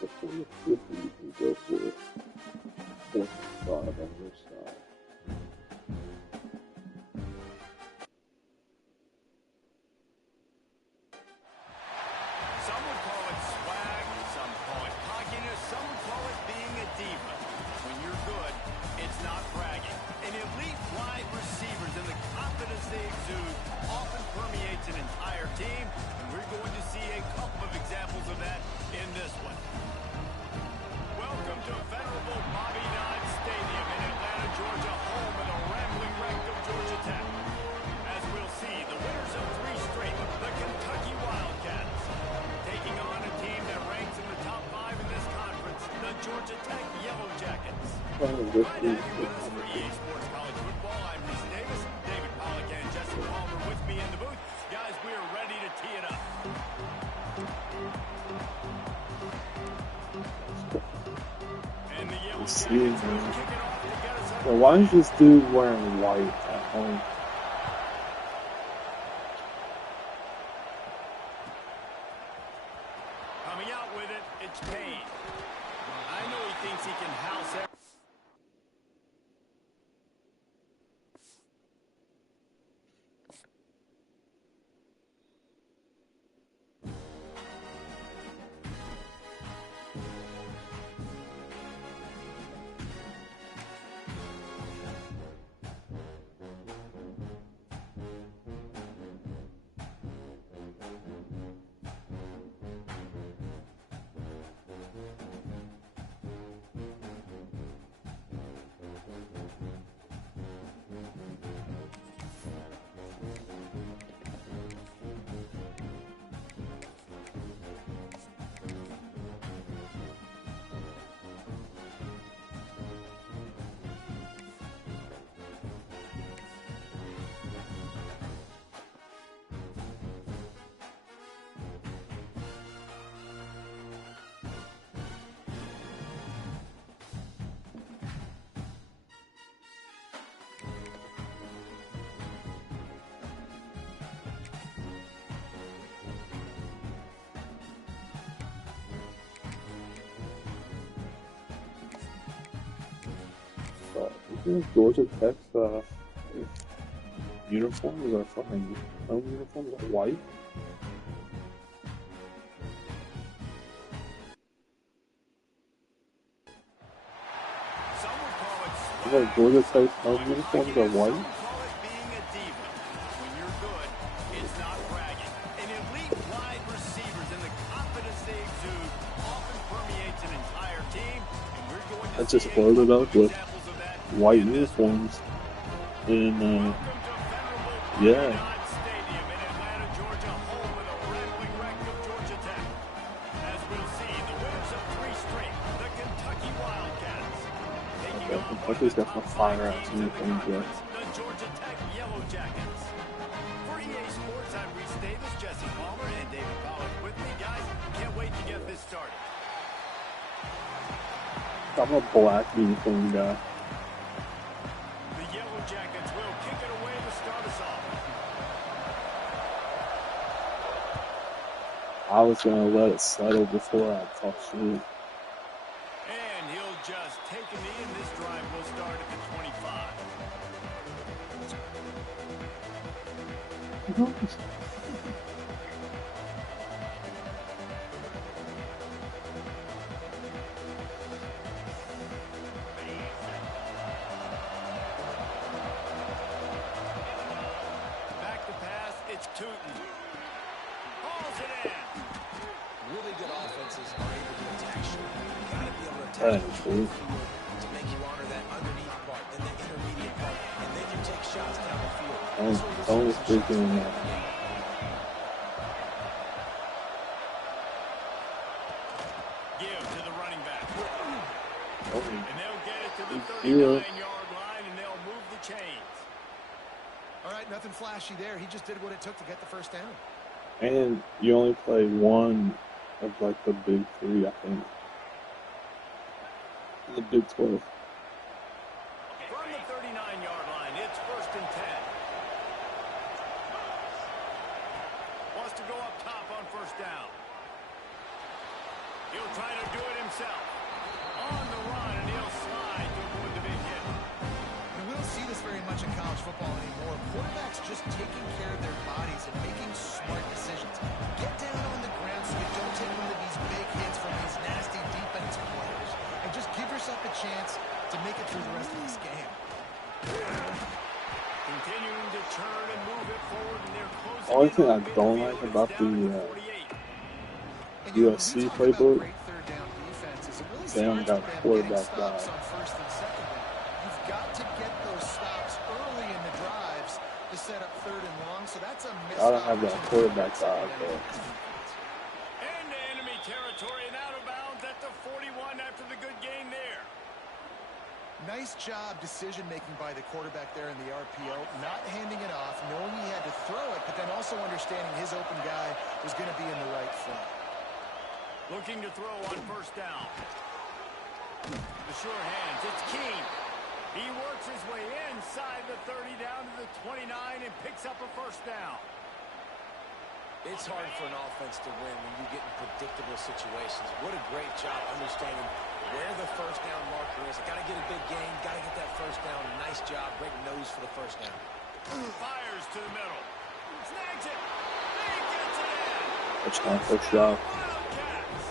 before you can go for it. 45 on your side. Some would call it swag, some call it cockiness, some would call it being a diva. When you're good, it's not bragging. And elite wide receivers and the confidence they exude often permeates an entire team, and we're going to see a couple of examples of that in this one. Welcome to venerable Bobby Dodd Stadium in Atlanta, Georgia, home of the rambling wreck of Georgia Tech. As we'll see, the winners of 3 straight, the Kentucky Wildcats, taking on a team that ranks in the top 5 in this conference, the Georgia Tech Yellow Jackets. Glad to have you with us for EA Sports College Football. I'm Reese Davis, David Pollack and Jesse Palmer with me in the booth. Guys, we are ready to tee it up. And the Yellow Jackets will kick it off to get us Well, why is this dude wearing white at home? coming out with it. It's Payne. I know he thinks he can house everything. Georgia Tech's uniforms are fucking home uniforms are white. Some would call it You know, Georgia Tech's home uniforms are white. Some call it being a diva. When you're good, it's not bragging. And elite wide receivers and the confidence they exude often permeates an entire team, and we're going to That's just see a loaded couple up of with examples of that white in this one. uniforms. And Welcome to venerable Bobby yeah, Dodd Stadium in Atlanta, Georgia, home of the rambling wreck of Georgia Tech. As we'll see, the winners of 3 straight, the Kentucky Wildcats, taking on one of Kentucky's the got top some 5 fire ass teams in the uniforms there. conference, the Georgia Tech Yellow Jackets. For EA Sports, I'm Reese Davis, Jesse Palmer, and David Pollack with me. Guys, can't wait to get this started. I'm a black uniform guy. The Yellow Jackets will kick it away to start us off. I was gonna let it settle before I talk shit. And he'll just take a knee, and this drive will start at the 25. Back to pass, it's Tootin. Hauls it in. Really good offenses are able to attack short. You gotta be able to That attack ain't the true. field to make you honor that underneath part and the intermediate part, and then you take shots down the field. Don't freaking Give to the running back. oh, And they'll get it to the zero. 39-yard line, and they'll move the chains. All right, nothing flashy there. He just did what it took to get the first down. And you only play one of like the big 3, I think. The Big 12. From the 39-yard line, it's 1st and 10. Wants to go up top on 1st down. He'll try to do it himself. On the run, and he'll slide to avoid the big hit. And we don't see this very much in college football anymore. Quarterbacks just taking care of their bodies and making smart decisions. Get down on the ground so you don't take one of these big hits from these nasty defensive players. And just give yourself a chance to make it through the rest of this game. Continuing to turn and move it forward, and they're closing Only in thing on I don't midfield. like It's about down to the 48. And, you know, when USC you talk about playbook, great third down defenses, it really they don't starts got with them quarterback getting stops dive. on first and second down. You've got to get those stops early in the drives to set up third and long, so that's a missed I don't have that opportunity quarterback for dive, secondary though. defense. Into enemy territory and out of bounds at the 41 after the good gain there. Nice job decision-making by the quarterback there in the RPO, not handing it off, knowing he had to throw it, but then also understanding his open guy was going to be in the right front. Looking to throw on first down. The sure hands, it's Keene. He works his way inside the 30 down to the 29 and picks up a first down. It's hard for an offense to win when you get in predictable situations. What a great job understanding where the first down marker is. Got to get a big gain, got to get that first down. Nice job, great nose for the first down. Fires to the middle. Snags it. He gets it in. Touchdown, first drive. Wildcats.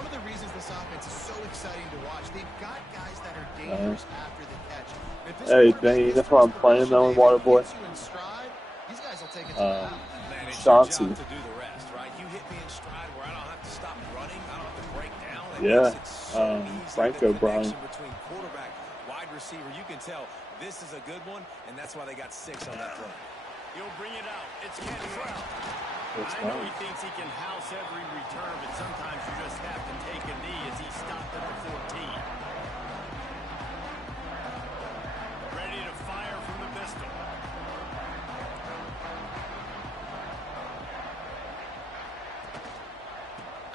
One of the reasons this offense is so exciting to watch, they've got guys that are dangerous after the catch. If this Hey, quarterback Dane, gets that's to why his I'm playing progression, though in David, Waterboy. gets you in stride, these guys will take it to the house. Man, it's your Chauncey. job to do the rest, right? You hit me in stride where I don't have to stop running. I don't have to break down. It Yeah, makes it so easy. Franco The Brown. connection between quarterback, wide receiver, you can tell this is a good one, and that's why they got 6 on that play. He'll bring it out. It's Cantrell. First I know down. he thinks he can house every return, but sometimes you just have to take a knee as he stopped at the 14. Ready to fire from the pistol.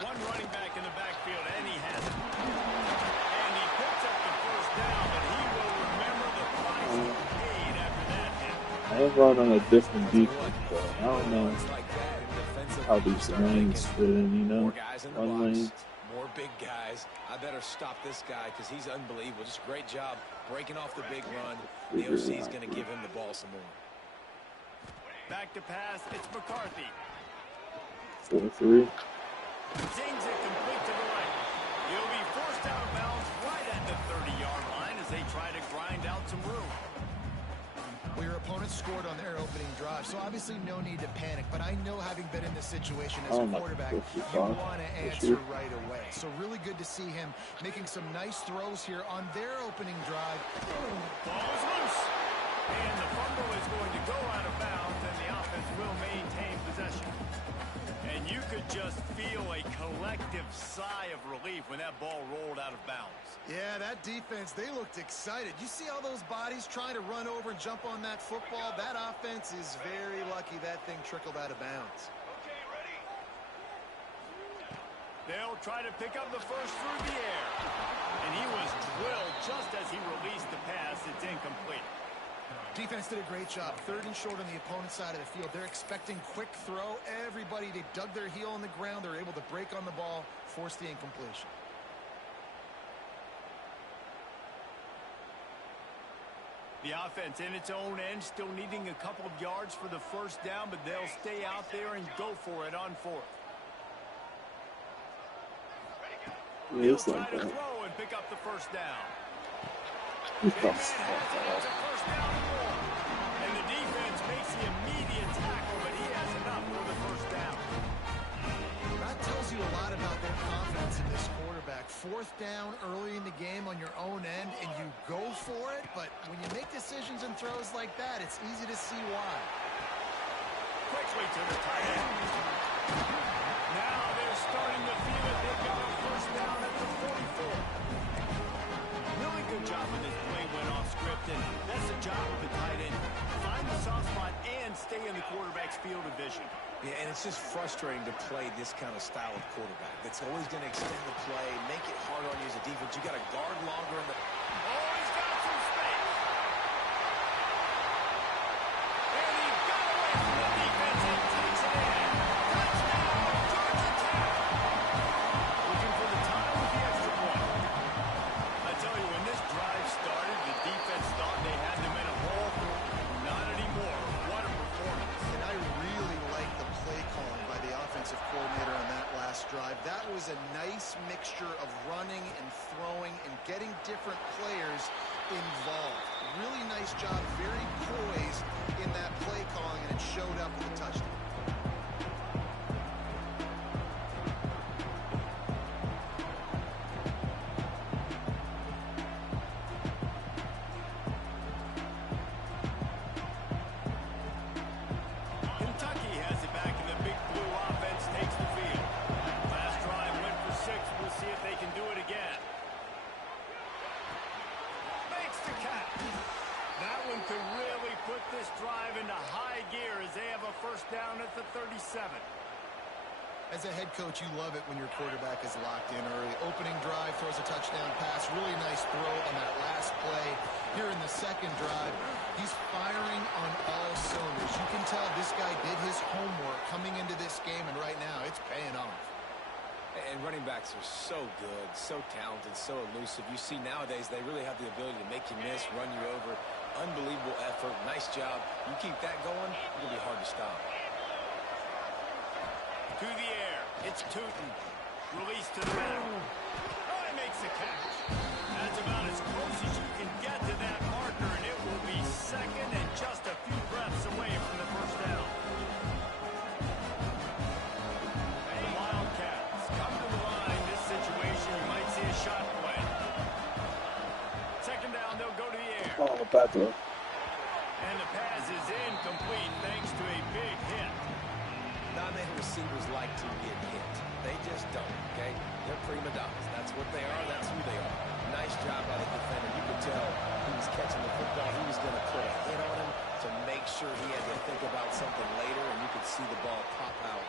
One running back in the backfield, and he has it. And he picks up the first down, but he will remember the price he paid after that hit. I ain't run on a different defense, so I don't know It's like that in defensive how line. You these start lanes thinking, fit in, you know? more guys in the Run box, lane. more big guys. I better stop this guy because he's unbelievable. Just great job breaking off the big run. The OC is going to give him the ball some more. Back to pass, it's McCarthy. 4-3. Zings it complete to the right. He'll be forced out of bounds right at the 30-yard line as they try to grind out some room. Well, your opponent scored on their opening drive, so obviously no need to panic. But I know, having been in this situation as a quarterback, you want to answer right away. So really good to see him making some nice throws here on their opening drive. Ball's loose. And the fumble is going to go out of bounds, and the offense will maintain possession. And you could just feel a collective sigh of relief when that ball rolled out of bounds. Yeah, that defense, they looked excited. You see all those bodies trying to run over and jump on that football? That offense is very lucky that thing trickled out of bounds. They'll try to pick up the first through the air. And he was drilled just as he released the pass. It's incomplete. Defense did a great job. 3rd and short on the opponent's side of the field. They're expecting quick throw. Everybody, they dug their heel on the ground. They're able to break on the ball, force the incompletion. The offense in its own end, still needing a couple of yards for the first down, but they'll stay out there and go for it on 4th. He'll It's try like to that. throw and pick up the first down. He's Big got man has it. It's a first down and more. And the defense makes the immediate tackle, but he has enough for the first down. That tells you a lot about their confidence in this quarterback. 4th down early in the game on your own end, and you go for it. But when you make decisions and throws like that, it's easy to see why. Quickly to the tight end. Now they're starting to feel it. They've got a first down at the 44. Really good job when this play went off script, and that's the job of the tight end. Find the soft spot and stay in the quarterback's field of vision. Yeah, and it's just frustrating to play this kind of style of quarterback. That's always going to extend the play, make it hard on you as a defense. You got to guard longer in the... Oh, he's got some space. And he got away from the defense and takes it in. Touchdown, Georgia Tech. mixture of running and throwing and getting different players involved. Really nice job, very poised in that play calling, and it showed up with a touchdown. Kentucky has it back, and the big blue offense takes the field. Last drive went for 6. We'll see if they can do it again. Makes the catch. That one could really put this drive into high gear as they have a first down at the 37. As a head coach, you love it when your quarterback is locked in early. Opening drive, throws a touchdown pass. Really nice throw on that last play. Here in the second drive, he's firing on all cylinders. You can tell this guy did his homework coming into this game, and right now it's paying off. And running backs are so good, so talented, so elusive. You see nowadays they really have the ability to make you miss, run you over. Unbelievable effort. Nice job. You keep that going, it'll be hard to stop. To the air. It's Tootin. Release to the middle. Oh, he makes the catch. That's about as close as you can get to that marker, and it will be second and just a few breaths away from the first down. The Wildcats come to the line. This situation, you might see a shot play. Second down, they'll go to the air. Oh, bad throw. And the pass is incomplete thanks to a big hit. Not many receivers like to get hit. They just don't, okay? They're prima donnas. That's what they are. That's who they are. Nice job by the defender. You could tell he was catching the football. He was going to put a hit on him to make sure he had to think about something later, and you could see the ball pop out.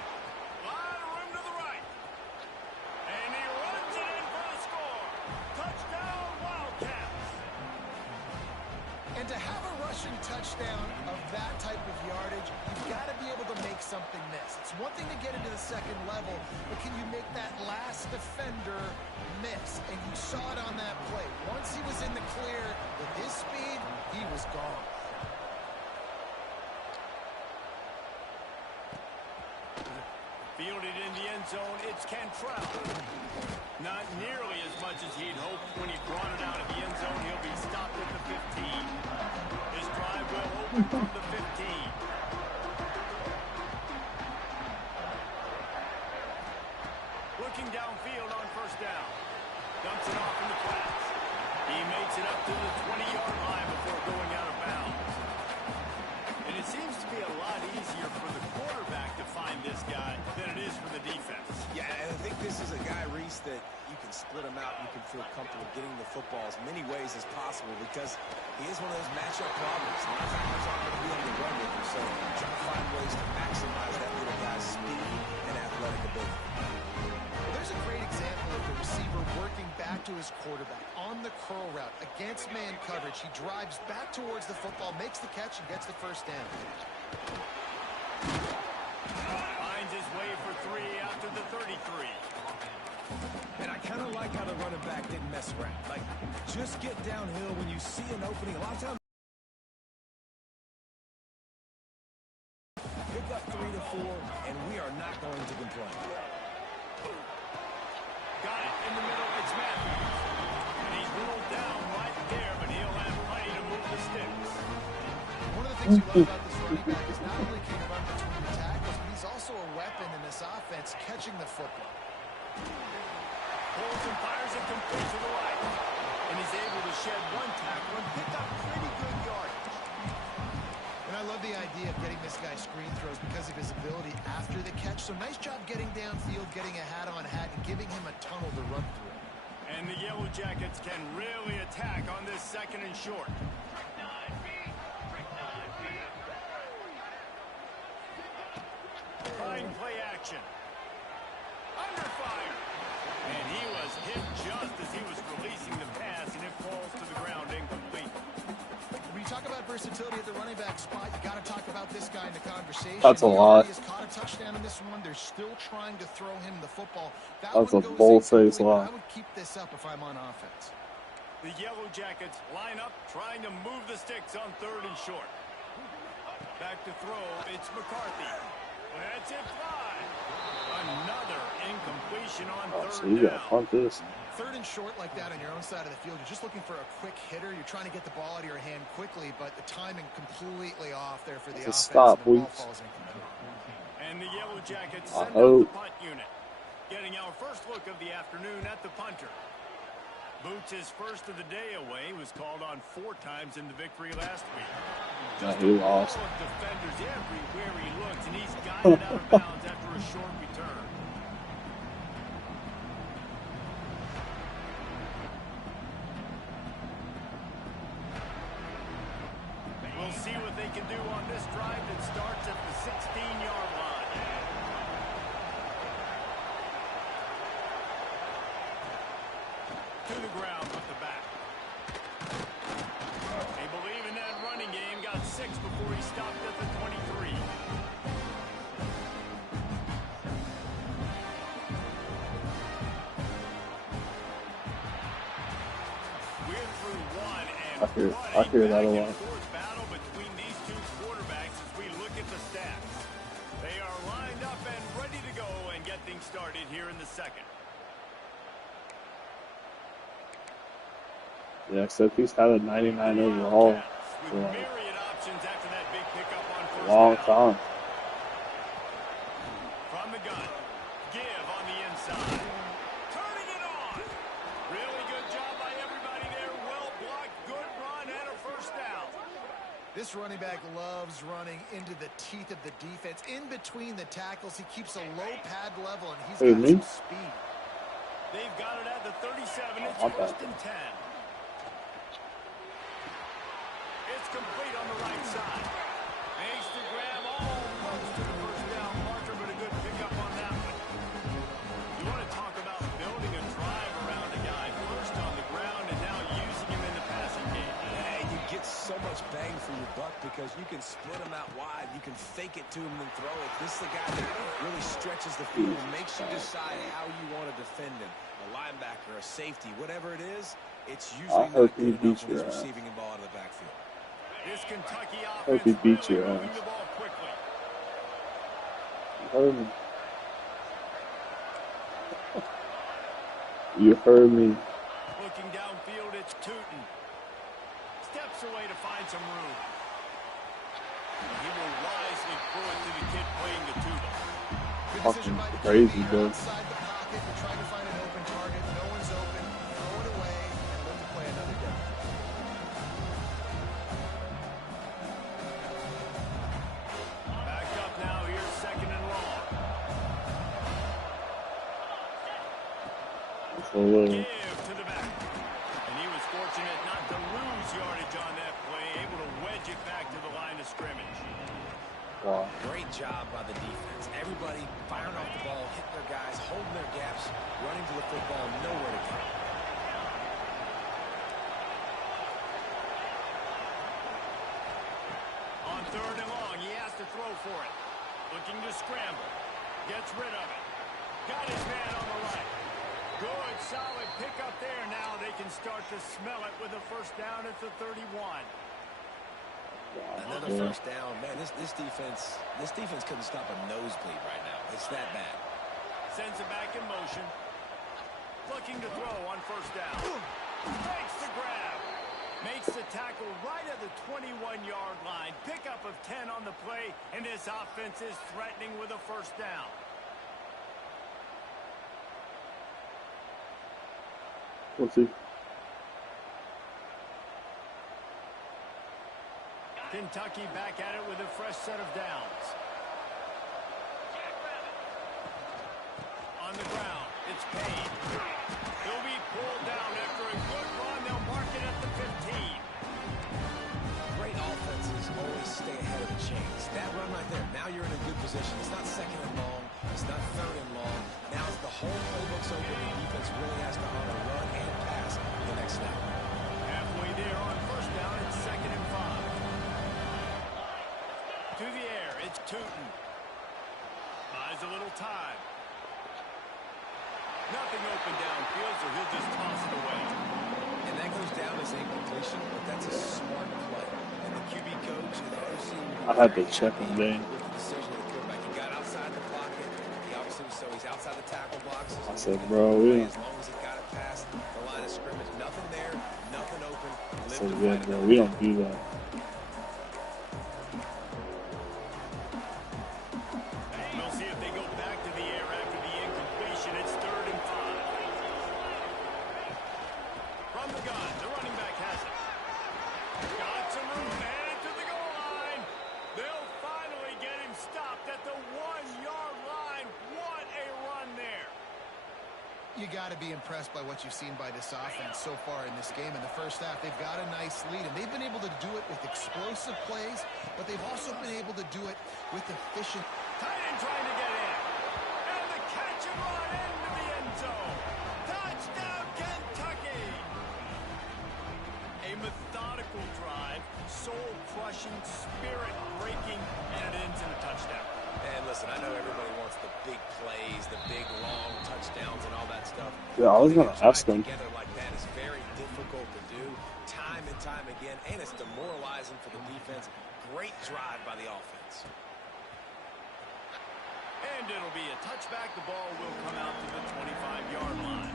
Line room to the right. And he runs it in for the score. Touchdown, Wildcats. And to have a rushing touchdown of that type of yardage, you've got to be able to make something miss. It's one thing to get into the second level, but can you make that last defender miss? And you saw it on that play. Once he was in the clear with his speed, he was gone. Fielded in the end zone, it's Cantrell. Not nearly as much as he'd hoped when he brought it out of the end zone. He'll be stopped at the 15. His drive will open from the 15. Looking downfield on first down. Dumps it off in the flats. He makes it up to the 20-yard line before going out of bounds. And it seems to be a lot easier for the quarterback to find this guy than it is for the defense. Yeah, and I think this is a guy, Reese, that you can split him out. You can feel comfortable getting the football as many ways as possible because he is one of those matchup problems. A lot of times he's not going to be able to run with him, so try to find ways to maximize that little guy's speed and athletic ability. Well, there's a great example of the receiver working back to his quarterback on the curl route against man coverage. He drives back towards the football, makes the catch, and gets the first down. Finds his way for 3 after the 33. And I kind of like how the running back didn't mess around. Like, just get downhill when you see an opening. A lot of times, pick up 3 to 4, and we are not going to complain. Got it in the middle. It's Matthews. And he's ruled down right there, but he'll have plenty to move the sticks. One of the things you love about this running back is not only can he run between the tackles, but he's also a weapon in this offense catching the football. Pulls and fires it complete to the right. And he's able to shed one tackle and pick up pretty good yardage. And I love the idea of getting this guy screen throws because of his ability after the catch. So nice job getting downfield, getting a hat-on-hat, and giving him a tunnel to run through. And the Yellow Jackets can really attack on this second and short. Fine play action. Under fire. And he was hit just as he was releasing the pass, and it falls to the ground incomplete. When you talk about versatility at the running back spot, you got to talk about this guy in the conversation. That's a lot. He has caught a touchdown in this one. They're still trying to throw him the football. That's a bold-faced lot. I would keep this up if I'm on offense. The Yellow Jackets line up, trying to move the sticks on 3rd and short. Back to throw, it's McCarthy. That's it, 5. Another incompletion on Oh, so third you gotta down. punt this. Third and short like that on your own side of the field, you're just looking for a quick hitter. You're trying to get the ball out of your hand quickly, but the timing completely off there for the It's a offense. stop, And the ball Weeks. falls incomplete. And the Yellow Jackets I send out the hope. punt unit. Getting our first look of the afternoon at the punter. Boots' first of the day away was called on 4 times in the victory last week. Just he a wall lost. of defenders everywhere he looks, and he's guided out of bounds after a short return. We'll see what they can do on this drive that starts at the 16-yard line. To the ground with the back. They believe in that running game. Got 6 before he stopped at the 23. We're through one, and I hear that a lot. back-and-forth battle between these two quarterbacks as we look at the stats. They are lined up and ready to go and get things started here in the second. Yeah, except he's had a 99 overall With for like myriad options after that big pickup on a first long down. time. From the gun, give on the inside. Turning it on. Really good job by everybody there. Well blocked, good run, and a first down. This running back loves running into the teeth of the defense. In between the tackles, he keeps a low pad level, and he's got some speed. They've got it at the 37. It's Not bad. first and 10. It's complete on the right side. Makes the grab almost to the first down marker, but a good pickup on that one. You want to talk about building a drive around a guy first on the ground and now using him in the passing game. And you get so much bang for your buck because you can split him out wide. You can fake it to him and throw it. This is the guy that really stretches the field and makes you decide how you want to defend him. A linebacker, a safety, whatever it is, it's usually not good enough when he's receiving the ball out of the backfield. This Kentucky Hope he offense beats really your moving ass. the ball quickly. You heard me. You heard me. Looking downfield, it's Tootin. Steps away to find some room. And he will wisely throw it to the kid playing the tuba. Good Fucking decision by the crazy, QB. bro. Outside the pocket, you're trying to find an open target. No one's open. Throw it away and live to play another day. Back up now, here's second and long. It's a little. Give to the back. And he was fortunate not to lose yardage on that play, able to wedge it back to the line of scrimmage. Wow. Great job by the defense. Everybody firing off the ball, hitting their guys, holding their gaps, running to the football, nowhere to go. On third and long, he has to throw for it. Looking to scramble. Gets rid of it. Got his man on the right. Good, solid pickup there. Now they can start to smell it with a first down at the 31. Another first down. Man, this defense couldn't stop a nosebleed right now. It's that bad. Sends it back in motion. Looking to throw on first down. Makes the grab. Makes the tackle right at the 21-yard line. Pickup of 10 on the play, and this offense is threatening with a first down. Let's see. Kentucky back at it with a fresh set of downs. On the ground, it's Payne. He'll be pulled down after a good run. They'll mark it at the 15. Great offenses always stay ahead of the chains. That run right there, now you're in a good position. It's not second and long. It's not third and long. Now the whole playbook's open. The defense really has to honor run and pass the next snap. Halfway there on first down, it's second and 5. To the air, it's Tootin. Buys a little time. Nothing open downfield, so he'll just toss it away. And that goes down as incompletion, but that's a smart play. And the QB coach and the OC I had to check him, Dane. with the decision of the quarterback. He got outside the pocket. He obviously so he's outside the tackle, boxes. I said, bro, we don't. As long as it got it past the line of scrimmage, nothing there, nothing open. I Live said, to yeah, fight bro, another we day. don't do that. We'll see if they go back to the air after the incompletion. It's 3rd and 5. From the gun, the running back has it. Got some room, headed to the goal line. They'll finally get him stopped at the 1-yard line. What a run there. You got to be impressed by what you've seen by this offense so far in this game. In the first half, they've got a nice lead, and they've been able to do it with explosive plays, but they've also been able to do it with efficient. Tight end trying to get in. And the catch and run into the end zone. Touchdown, Kentucky. A methodical drive, soul-crushing, spirit-breaking, and it ends in a touchdown. And listen, I know everybody wants the big plays, the big long touchdowns and all that stuff. Yeah, I was Putting gonna a drive ask him. together like that is very difficult to do time and time again, and it's demoralizing for the defense. Great drive by the offense. And it'll be a touchback. The ball will come out to the 25-yard line.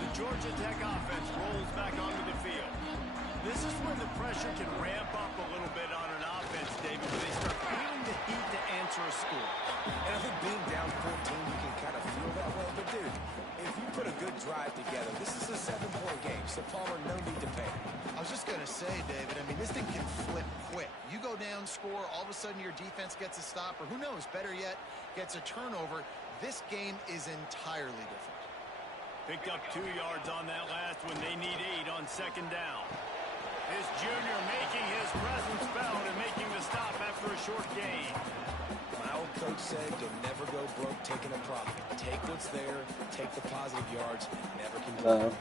The Georgia Tech offense rolls back onto the field. This is when the pressure can ramp up a little bit on an offense, David, when they start feeling the heat to answer a score. And I think being down 14, you can kind of feel that way. But, dude, if you put a good drive together, this is a 7-point game. So, Palmer, no need to panic. I was just going to say, David, I mean, this thing can flip quick. You go down, score, all of a sudden your defense gets a stop, or who knows, better yet, gets a turnover. This game is entirely different. Picked up 2 yards on that last one. They need 8 on 2nd down. This junior making his presence felt and making the stop after a short gain. My old coach said you'll never go broke taking a profit. Take what's there, take the positive yards, and never complain.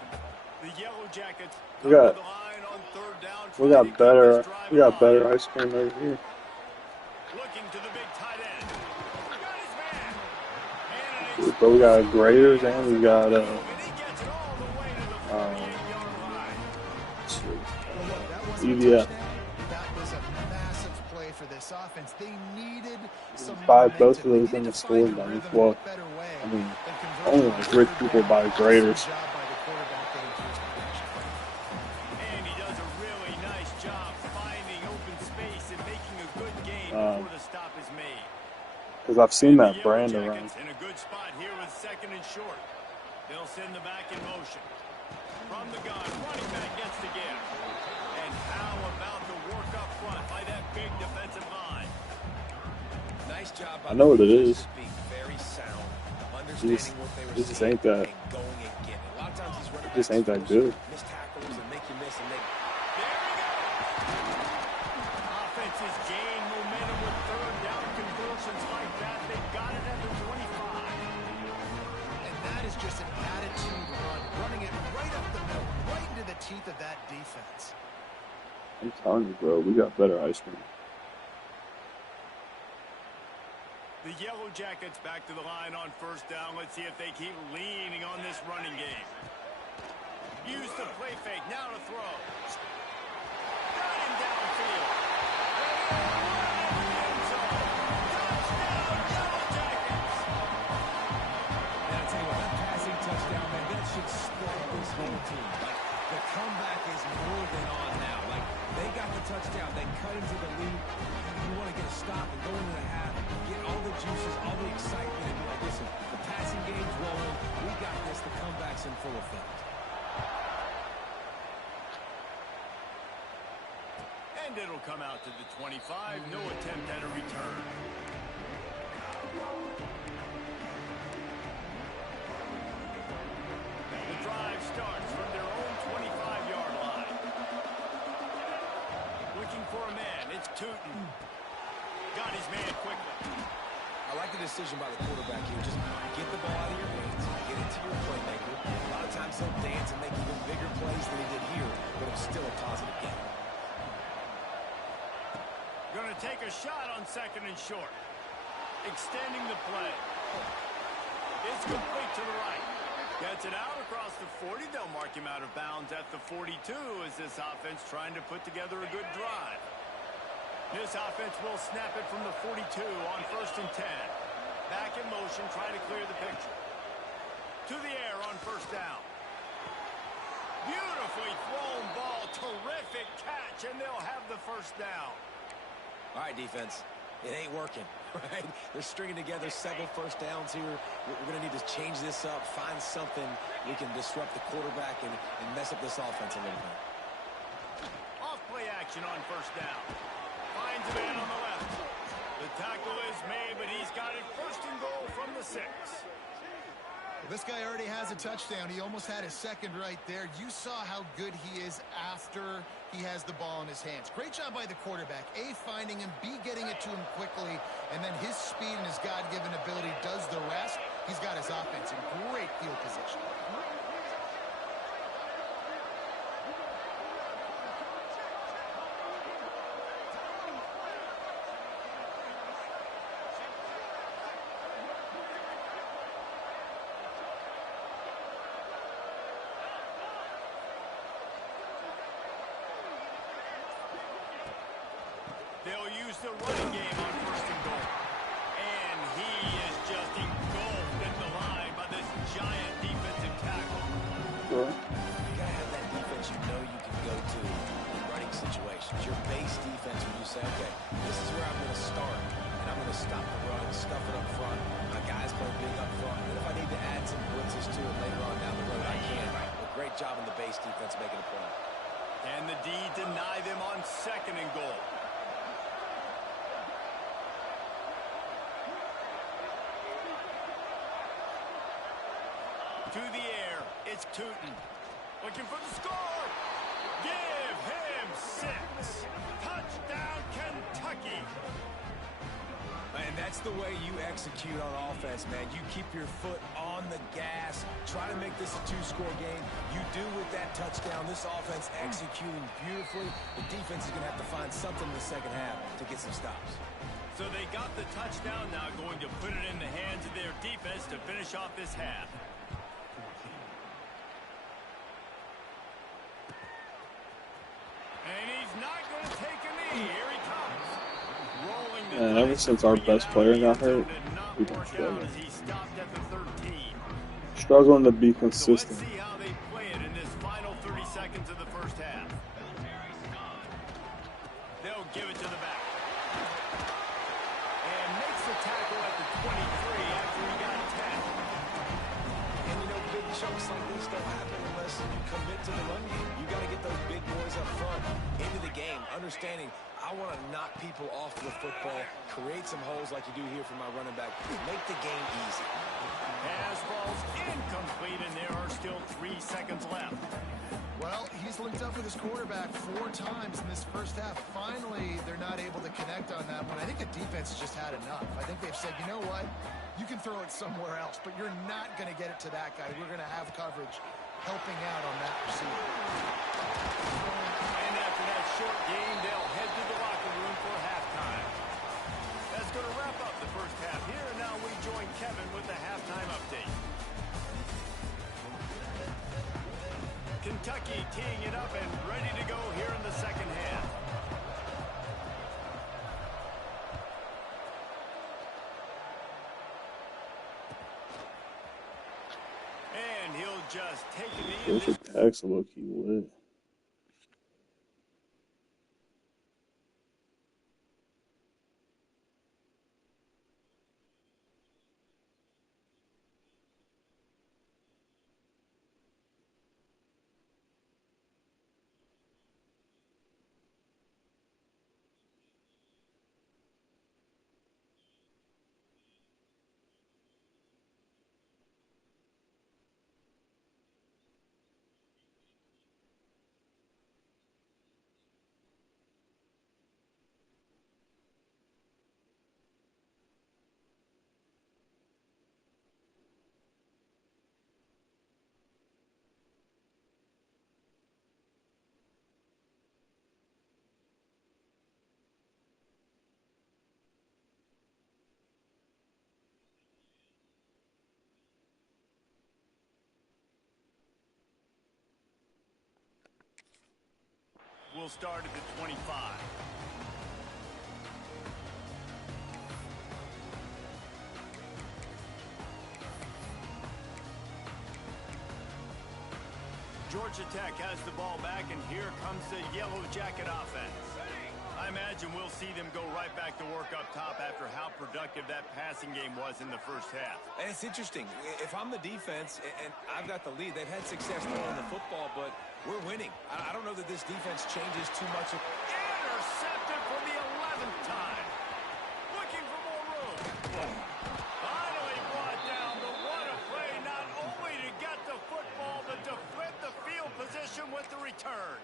The Yellow Jackets We come got- to the line on 3rd down. We got better. We got better ice cream over here. Looking to the big tight end. Got his man. And an But we got graders and we got and he gets it all the way to the 48-yard line. Well, look, that wasn't a Yeah. touchdown. That was a massive play for this offense. They needed some Five, both of momentum. They those in needed the to score find a down. rhythm Well, in a better way I mean, than converting only on like third rich people down. buy graders. Awesome job by the quarterback getting to his protection. And he does a really nice job finding open space and making a good gain before the stop is made. Because I've seen The that Yellow brand around. Jackets in a good spot here with 2nd and short. They'll send the back in motion. From the gun, running back gets the give. And how about the work up front by that big defensive line? Nice job by I know what the it defense is. to speak very sound, understanding what they were This just seeing ain't that. and going and getting it. A lot of times these running Just backs ain't that force good. missed tackles and make you miss, and they There we go. Offenses gain momentum with 3rd down conversions like that. They've got it at the 25. And that is just an attitude run, running it right up the middle, right into the teeth of that defense. I'm telling you, bro, we got better ice cream. The Yellow Jackets back to the line on 1st down. Let's see if they keep leaning on this running game. Use the play fake. Now to throw. Got him downfield. And in the end zone. Touchdown, Yellow Jackets. And I tell you what, that passing touchdown, man, that should spark this whole team. Like, the comeback is more than on now. Like, they got the touchdown. They cut into the lead. You want to get a stop and go into the half, get all the juices, all the excitement, and be like, listen, the passing game's rolling. We got this. The comeback's in full effect. And it'll come out to the 25. No attempt at a return. The drive starts from their own 25-yard line. Looking for a man. It's Tootin. Got his man quickly. I like the decision by the quarterback here. Just get the ball out of your hands, get it to your playmaker. A lot of times he'll dance and make even bigger plays than he did here, but it was still a positive game. Going to take a shot on 2nd and short. Extending the play. It's complete to the right. Gets it out across the 40. They'll mark him out of bounds at the 42 as this offense trying to put together a good drive. This offense will snap it from the 42 on 1st and 10. Back in motion, trying to clear the picture. To the air on 1st down. Beautifully thrown ball. Terrific catch, and they'll have the 1st down. All right, defense. It ain't working, right? They're stringing together several 1st downs here. We're going to need to change this up, find something we can disrupt the quarterback and mess up this offense a little bit. Off-play action on 1st down. Finds a man on the left. The tackle is made, but he's got it 1st and goal from the 6. This guy already has a touchdown. He almost had his 2nd right there. You saw how good he is after he has the ball in his hands. Great job by the quarterback. A, finding him. B, getting it to him quickly. And then his speed and his God-given ability does the rest. He's got his offense in great field position. They'll use the running game on 1st and goal. And he is just engulfed in the line by this giant defensive tackle. Sure. You got to have that defense you know you can go to in running situations. Your base defense when you say, okay, this is where I'm going to start, and I'm going to stop the run, stuff it up front. My guys play big up front. And if I need to add some blitzes to it later on down the road, I can. But great job in the base defense making a play. And the D deny them on 2nd and goal. To the air, it's Tootin. Looking for the score. Give him 6. Touchdown, Kentucky. And that's the way you execute on offense, man. You keep your foot on the gas. Try to make this a 2-score game. You do with that touchdown. This offense executing beautifully. The defense is going to have to find something in the 2nd half to get some stops. So they got the touchdown, now going to put it in the hands of their defense to finish off this half. And he's not going to take a knee. Here he comes. Rolling the And ever since our best player got hurt, we've been out struggling. as he stopped at the 13. Struggling to be So let's consistent. see how they play it in this final 30 seconds of the 1st half. They'll give it to the back. And makes the tackle at the 23 after he got 10. And, you know, big chunks like this don't happen unless you commit to the run game. You got to get those big boys up front into the game, understanding I want to knock people off the football, create some holes like you do here for my running back, make the game easy. Pass falls incomplete, and there are still 3 seconds left. Well, he's linked up with his quarterback 4 times in this 1st half. Finally, they're not able to connect on that one. I think the defense just had enough. I think they've said, you know what? You can throw it somewhere else, but you're not going to get it to that guy. We're going to have coverage helping out on that receiver. And after that short game, they'll head to the locker room for halftime. That's going to wrap up the 1st half here, and now we join Kevin with the halftime update. Kentucky teeing it up and ready to go here in the 2nd half. And he'll just take a knee. There's a tax low-key lit. We'll start at the 25. Georgia Tech has the ball back, and here comes the Yellow Jacket offense. I imagine we'll see them go right back to work up top after how productive that passing game was in the first half. And it's interesting. If I'm the defense and I've got the lead, they've had success throwing the football, but we're winning. I don't know that this defense changes too much. Intercepted for the 11th time. Looking for more room. Finally brought down, but what a play, not only to get the football, but to flip the field position with the return.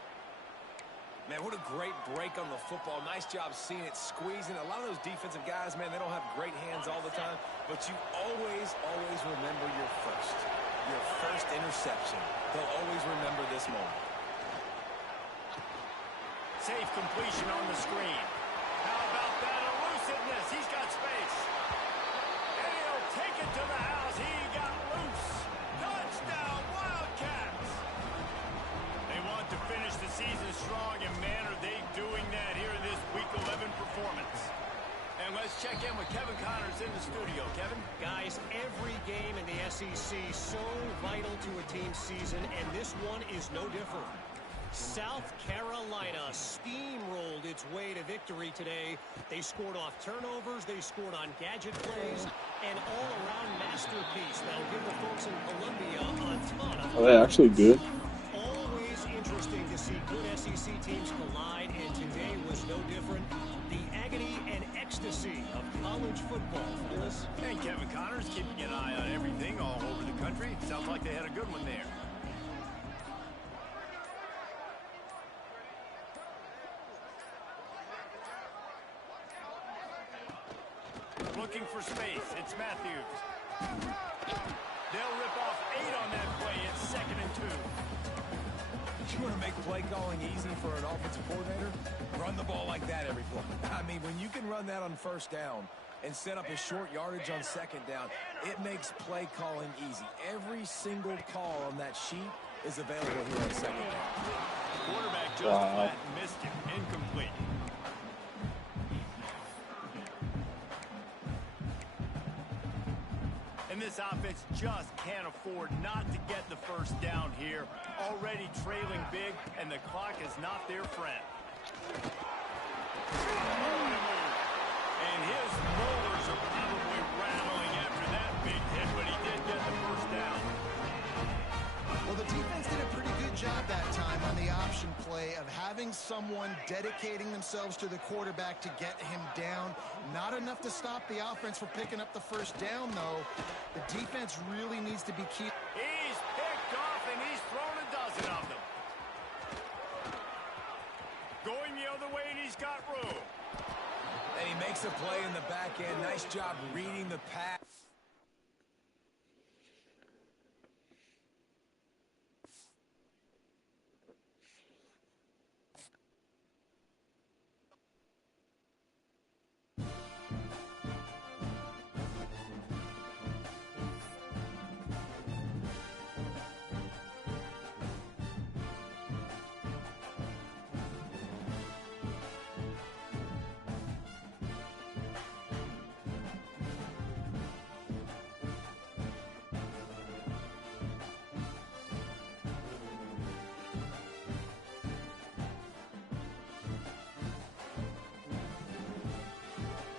Man, what a great break on the football. Nice job seeing it, squeezing. A lot of those defensive guys, man, they don't have great hands all the time, but you always remember your first interception. They'll always remember this moment. Safe completion on the screen. How about that elusiveness? He's got space. And he'll take it to the house. He got loose. Touchdown, Wildcats. They want to finish the season strong, and man, are they doing that here in this Week 11 performance. And let's check in with Kevin Connors in the studio. Kevin? Guys, every game in the SEC so vital to a team's season, and this one is no different. South Carolina steamrolled its way to victory today. They scored off turnovers, they scored on gadget plays, an all-around masterpiece that'll give the folks in Columbia a ton of Are they actually good? Always interesting to see good SEC teams collide, and today was no different. The agony and ecstasy of college football, fellas. And Kevin Connors keeping an eye on everything all over the country. Sounds like they had a good one there. Looking for space. It's Matthews. They'll rip off 8 on that play. It's 2nd and 2. You want to make play calling easy for an offensive coordinator? Run the ball like that every play. I mean, when you can run that on first down and set up a short yardage on second down, it makes play calling easy. Every single call on that sheet is available here on second down. Quarterback just flat and missed him. Incomplete. And this offense just can't afford not to get the first down here. Already trailing big, and the clock is not their friend. And his rollers are probably rattling after that big hit, but he did get the first down. Well, the defense did a pretty good job that time on the option play of having someone dedicating themselves to the quarterback to get him down. Not enough to stop the offense from picking up the first down, though. The defense really needs to be key. He's picked off, and he's thrown a dozen of them. Going the other way, and he's got room. And he makes a play in the back end. Nice job reading the pass.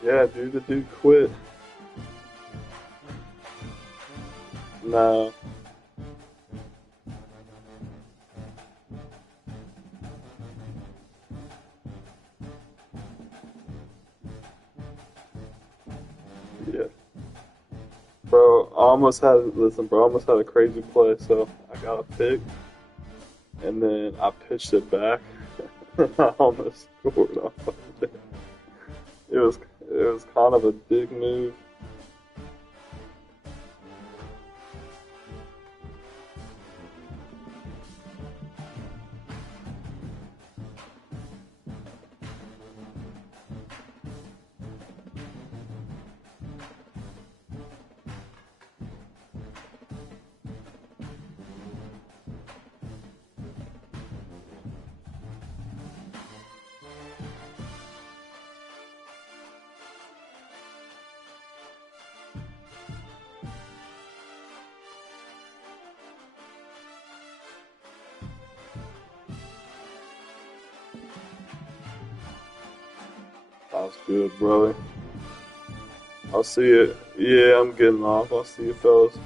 Yeah, dude, the dude quit. No. Yeah. Bro, I almost had a crazy play, so I got a pick, and then I pitched it back, and I almost scored off of it. It was kind of a big move. Sounds good, brother. I'll see you. Yeah, I'm getting off. I'll see you fellas.